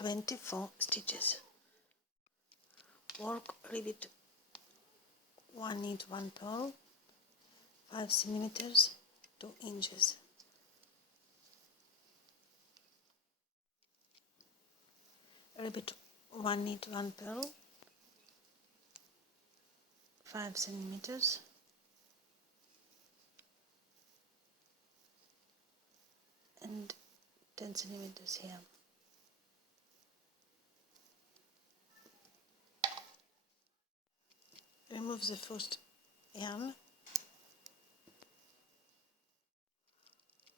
24 stitches. Work rivet 1 inch 1 purl, 5 centimeters 2 inches. Rivet 1 inch 1 purl, 5 centimeters and 10 centimeters here. Remove the first yarn,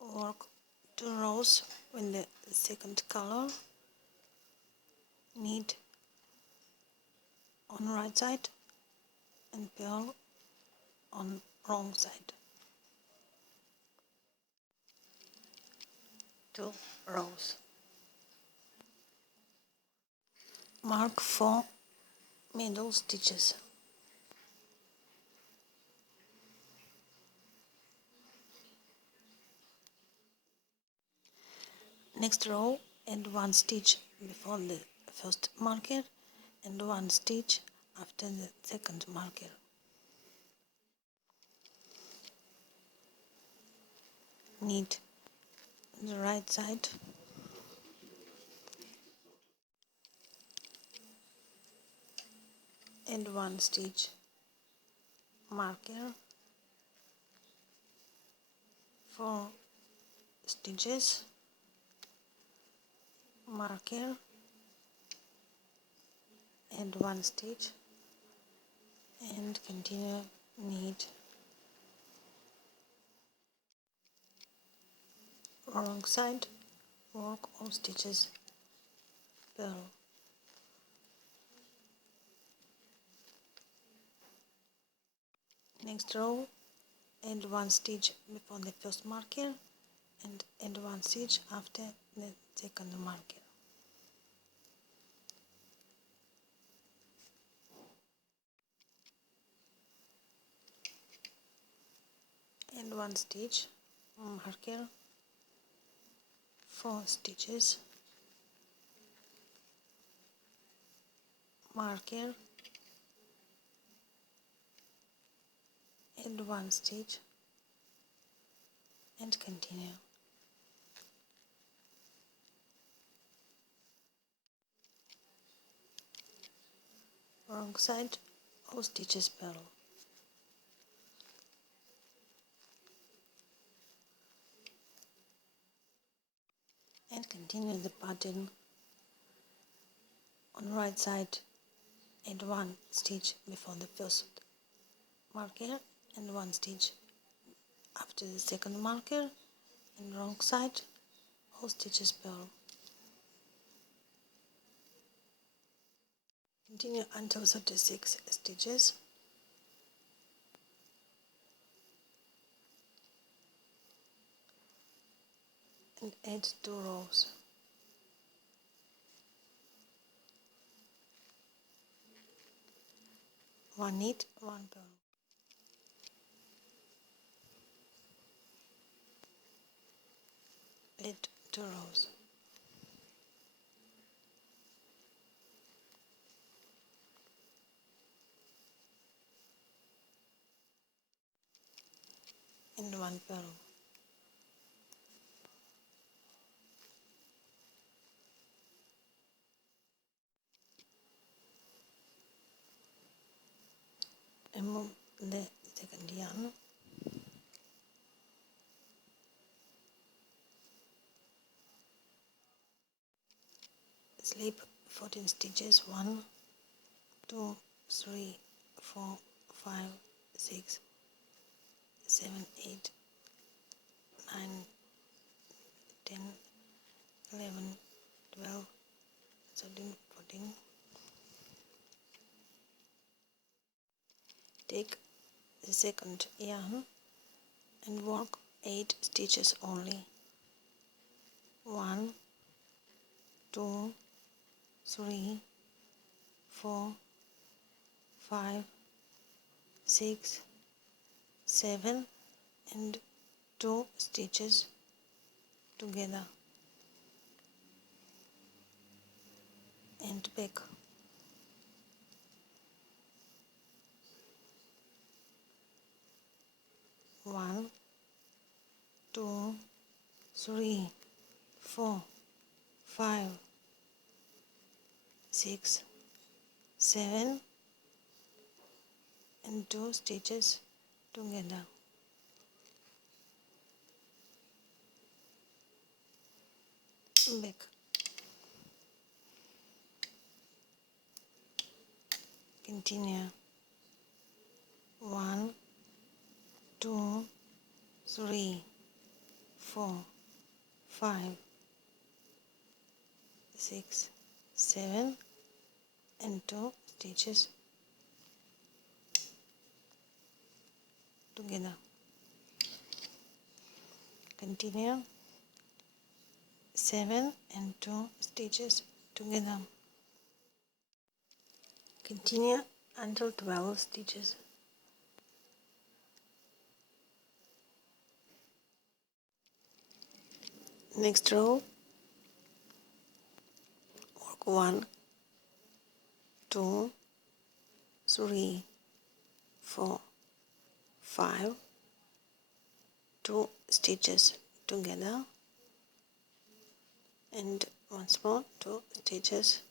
work 2 rows with the second color, knit on right side and purl on wrong side. 2 rows. Mark 4 middle stitches. Next row, add 1 stitch before the first marker and 1 stitch after the second marker. Knit the right side and 1 stitch marker, 4 stitches, marker and 1 stitch, and continue knit. Wrong side, work all stitches purl. Next row, add 1 stitch before the first marker and add 1 stitch after the second marker. And 1 stitch, marker, 4 stitches, marker and 1 stitch, and continue. Wrong side, all stitches purl. And continue the pattern. On right side, add 1 stitch before the first marker and 1 stitch after the second marker, and wrong side, all stitches purl. Continue until 36 stitches. And add 2 rows. One knit, 1 purl. Add 2 rows. And 1 purl. Remove the second yarn. Slip 14 stitches, 1, 2, 3, 4, 5, 6, 7, 8, 9, 10, 11, 12, 13, 14. Take the second yarn and work 8 stitches only. 1, 2, 3, 4, 5, 6, 7 and 2 stitches together. and back. One, two, three, 4, 5, 6, 7 and 2 stitches together. Back. Continue. 1, 2, 3, 4, 5, 6, 7 and 2 stitches together. Continue. 7 and 2 stitches together. Continue until 12 stitches. Next row, work 1, 2, 3, 4, 5, 2 stitches together and once more 2 stitches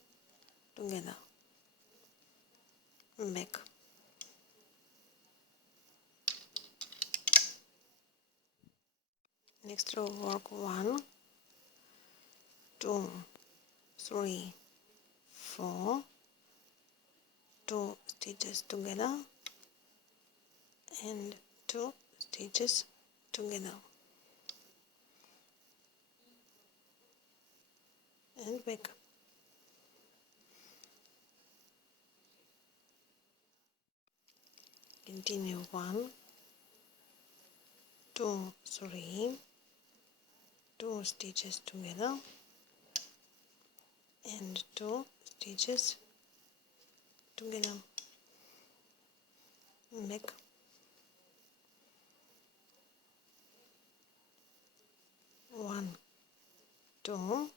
together. Back. Next row, work 1, 2, 3, 4, 2 stitches together and 2 stitches together and back. Continue 1, 2, 3, 2 stitches together and 2 stitches together. Back. One, two,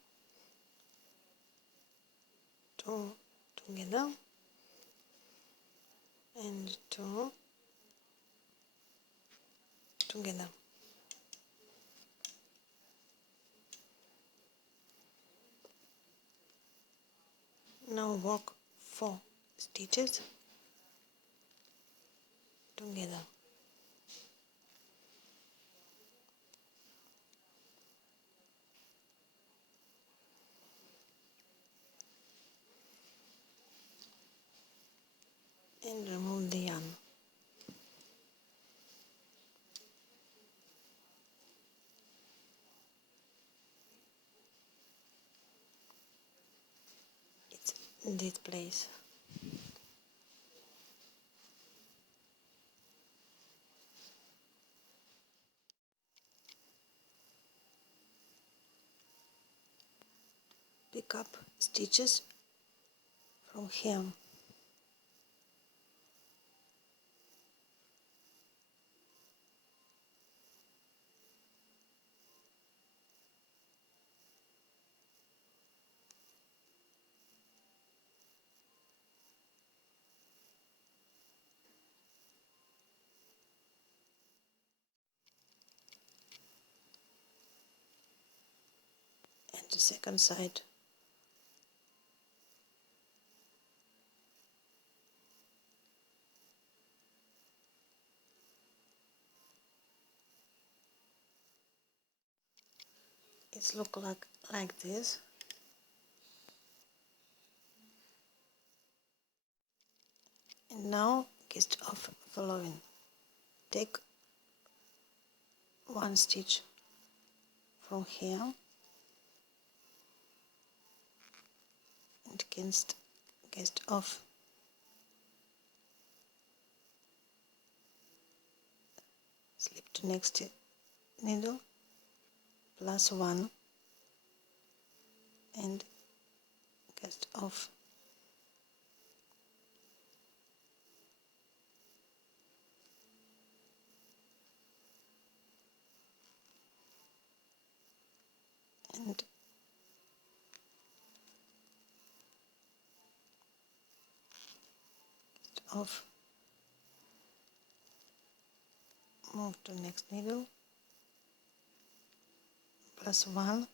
together and 2 together. Now work 4 stitches together. And remove the yarn. It's in this place. Pick up stitches from here. And the second side. It looks like this. And now cast off following. Take 1 stitch from here and cast off. Slip to next needle, plus 1 and cast off. And off, move to next needle, plus 1,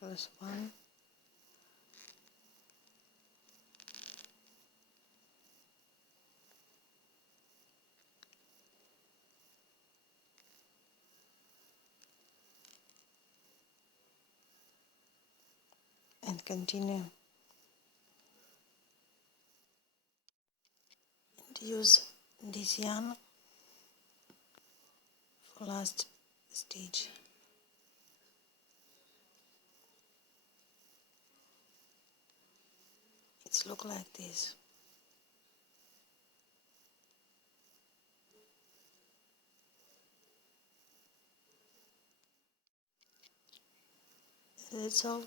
plus 1, and continue. And use this yarn for last stitch. It's look like this. That's all.